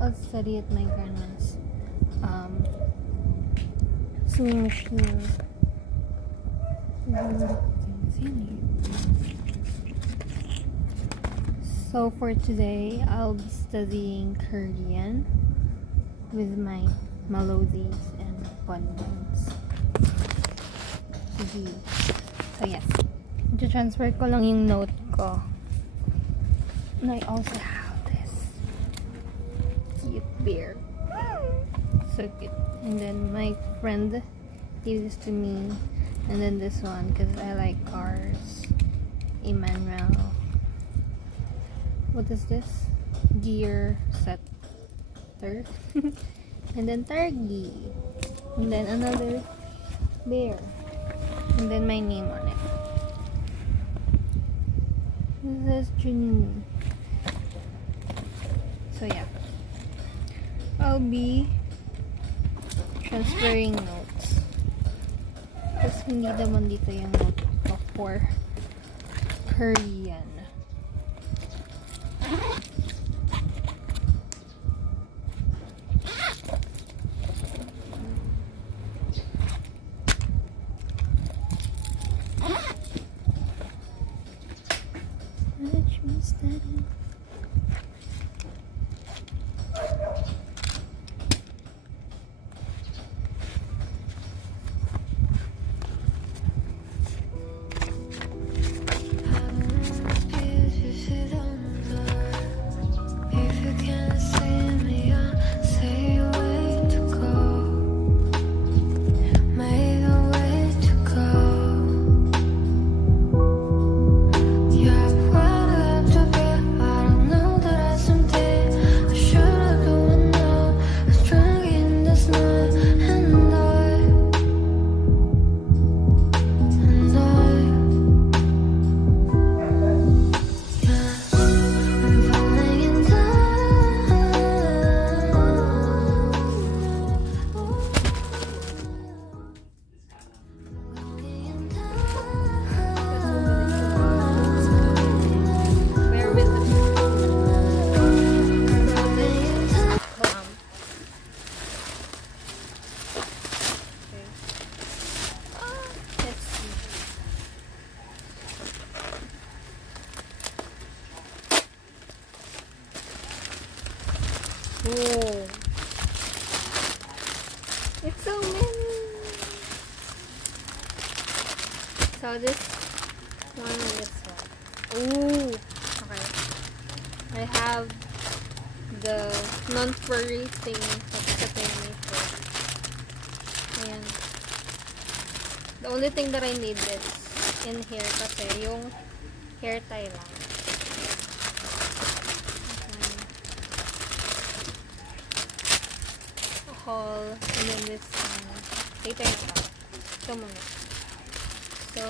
I'll study at my grandma's swimming machine. So for today, I'll be studying Korean with my melodies and bonbons. So yes, transfer ko lang yung note ko. And I also have this cute bear. So cute. And then my friend gave this to me. And then this one, because I like cars. Emmanuel. What is this? Gear setter. And then Targi. And then another bear. And then my name on it. This is Jun. So yeah. I'll be transferring notes. Tapos hindi naman dito yung note ko for Korean. Let me study. Whoa. It's so many. So this one and this one. Ooh. Okay. I have the non-furry thing sa pinito. Ayan. The only thing that I need is in here kasi yung hair tie lang. Haul, and then this later na lang. Ito muna. So,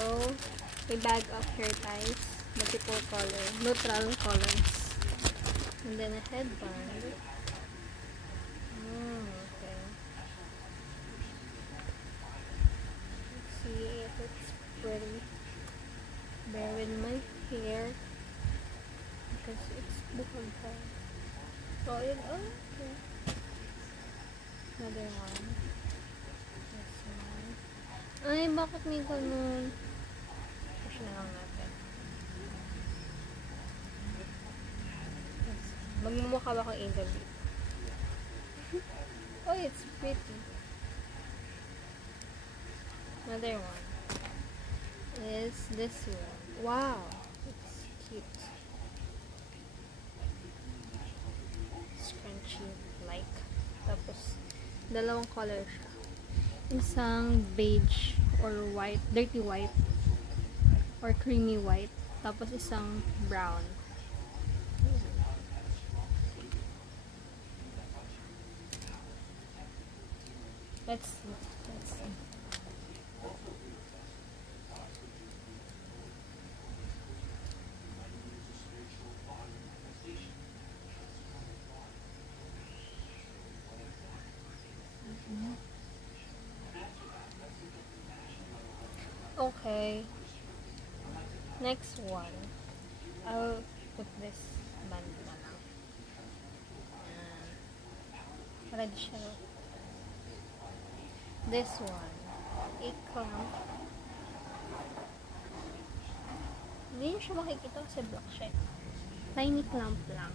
a bag of hair ties, multiple color, neutral colors, and then a headband. Okay. Let's see if it's pretty. Bear with my hair because it's bukod pa. So, yun, okay. Another one. This one. Ay, bakit may ganun? Push na lang natin. Magmumukha ba akong angel dito? Oh, it's pretty. Another one is this one. Wow! It's cute. Scrunchy like. Tapos, dalawang color siya. Isang beige or white, dirty white or creamy white. Tapos isang brown. Let's see. Okay. Next one. I'll put this band na lang. Red shell. This one. A clamp. Hindi nyo siya makikita kasi black siya. Tiny clamp lang.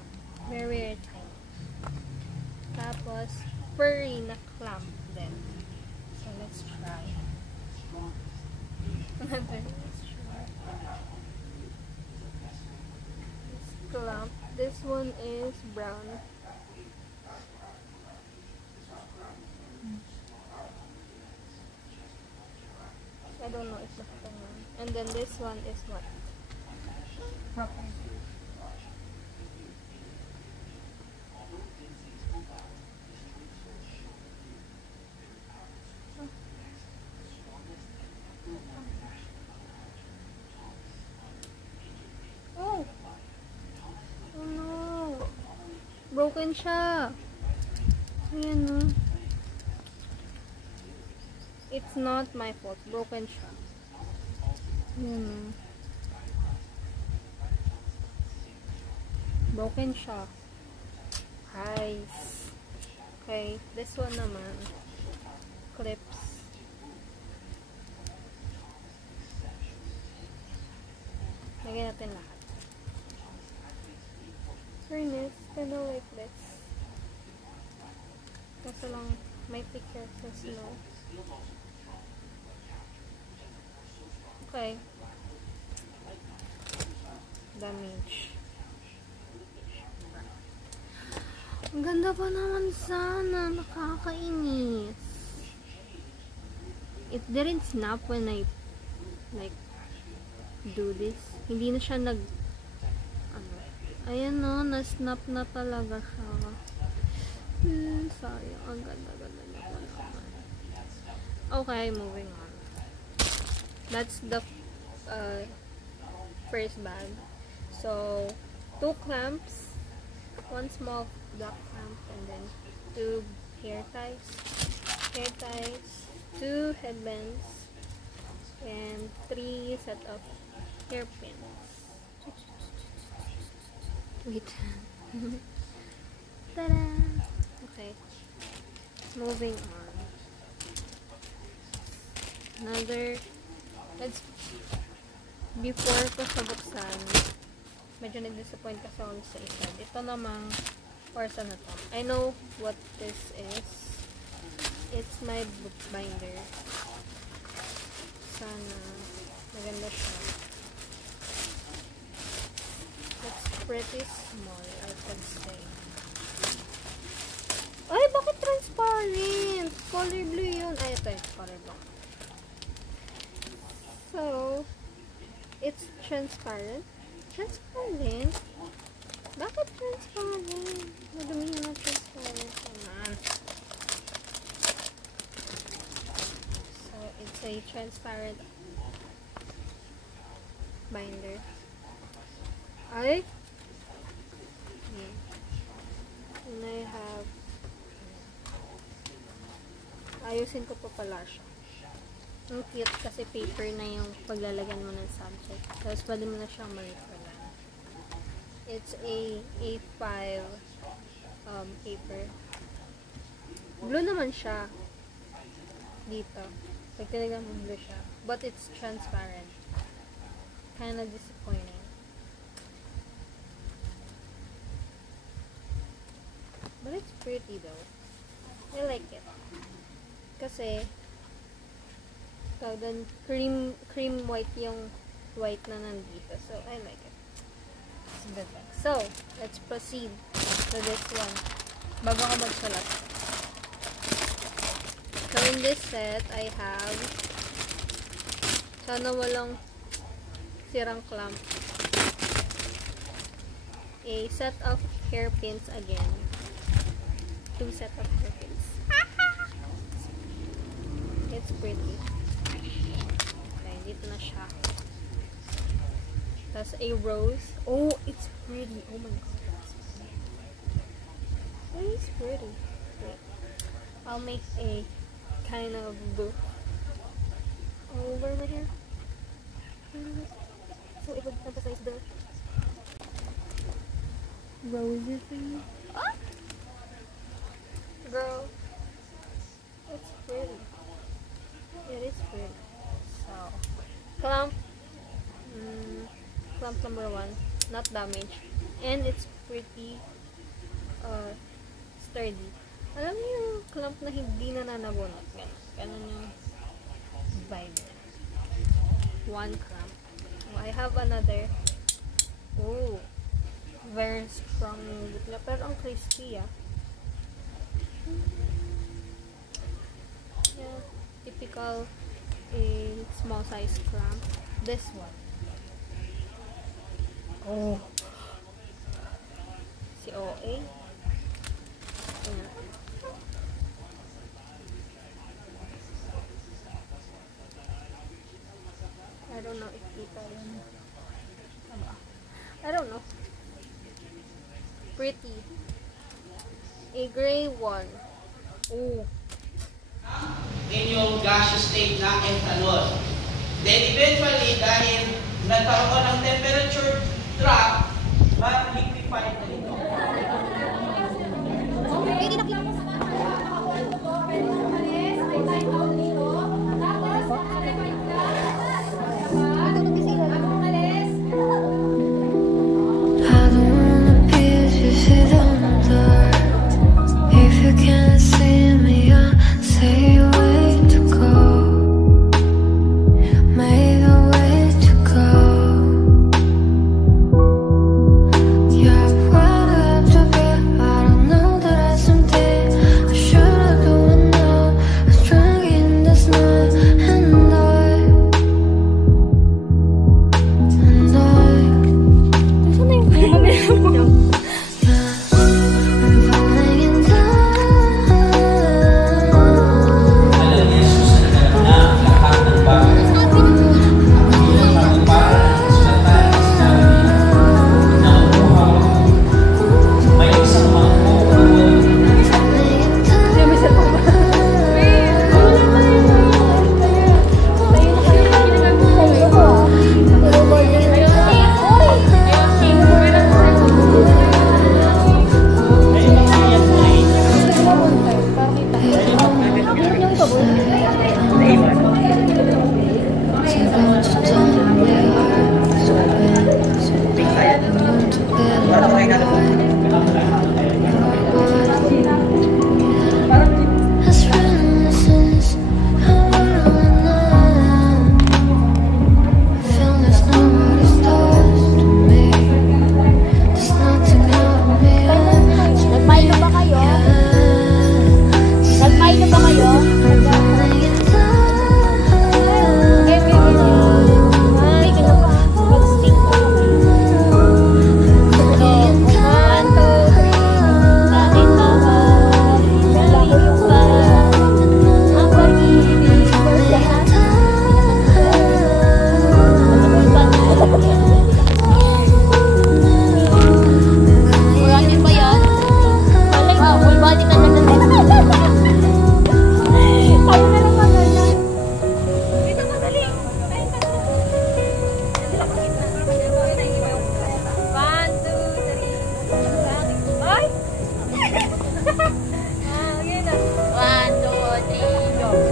Very, very tiny. Tapos, furry na clamp din. So, let's try. Let's try. This clamp. This one is brown. I don't know if nakita mo. And then this one is what? Proper. Oh! Oh no! Broken siya! Ayan no. It's not my fault. Broken siya. Ayan no. Broken siya. Nice. Okay. This one naman. Clips. Lagyan natin lahat. Fairness, kind of like this. Kaso lang, may picture sa slow. Okay. Damage. Ang ganda pa naman sana. Nakakainis. It didn't snap when I like do this. Hindi na siya nag ayan no, na-snap na talaga siya. Sayang. Ang ganda-ganda niya pa naman. Okay, moving on. That's the first bag. So, 2 clamps, 1 small black clamp, and then 2 hair ties, 2 headbands, and 3 set of hairpins. Wait. Ta-da! Okay. Moving on. Another. Before ko siya buksan, medyo nag-disappoint kasi ako sa isa. Ito namang Orsa na to. I know what this is. It's my book binder. Sana maganda siya. It's pretty small, I could say. Ay, bakit transparent? Color blue yun. Ay, ito yung color black. So, it's transparent. Transparent? Bakit transparent? Madumi na transparent naman. So, it's a transparent binder. Ay! And I have ayusin ko pa pala siya. Ang cute kasi paper na yung paglalagyan mo ng subject. Tapos pwede mo na siyang ma-referan. It's a A5 paper. Blue naman siya. Dito. Pag tinignan mo blue siya. But it's transparent. Kinda disappointing. But it's pretty though. I like it. Kasi tawag cream white yung white na nandito. So, I like it. It's good. So, let's proceed to this one. Bago ako magsulat. So, in this set, I have sana walang sirang clamp. A set of hairpins again. 2 set of hairpins. It's pretty. Okay, dito na siya. Tapos a rose. Oh, it's pretty. Oh my god. It's pretty. Wait. I'll make a kind of book over my hair. So, i-emphasize the rosy thing. Ah! Girl, it's pretty. It is pretty. So, clamp. Clamp number 1, not damaged. And it's pretty sturdy. Alam niyo yung clamp na hindi na nanabunot. Ganun yung vibe. 1 clamp. So, I have another. Oh, very strong yung boot niya. Pero ang crispy, ah. Yeah, typical small size clamp. This one. Oh. Si OA. I don't know if kita yun. I don't know. Pretty. A gray one. Oh. In yung gaseous state na ethanol. Then eventually, dahil nagkaroon ng temperature drop, ma-liquefied na ito.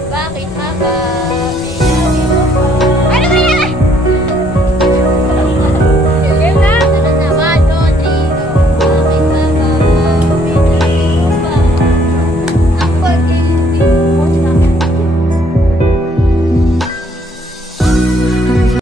Bakit maba?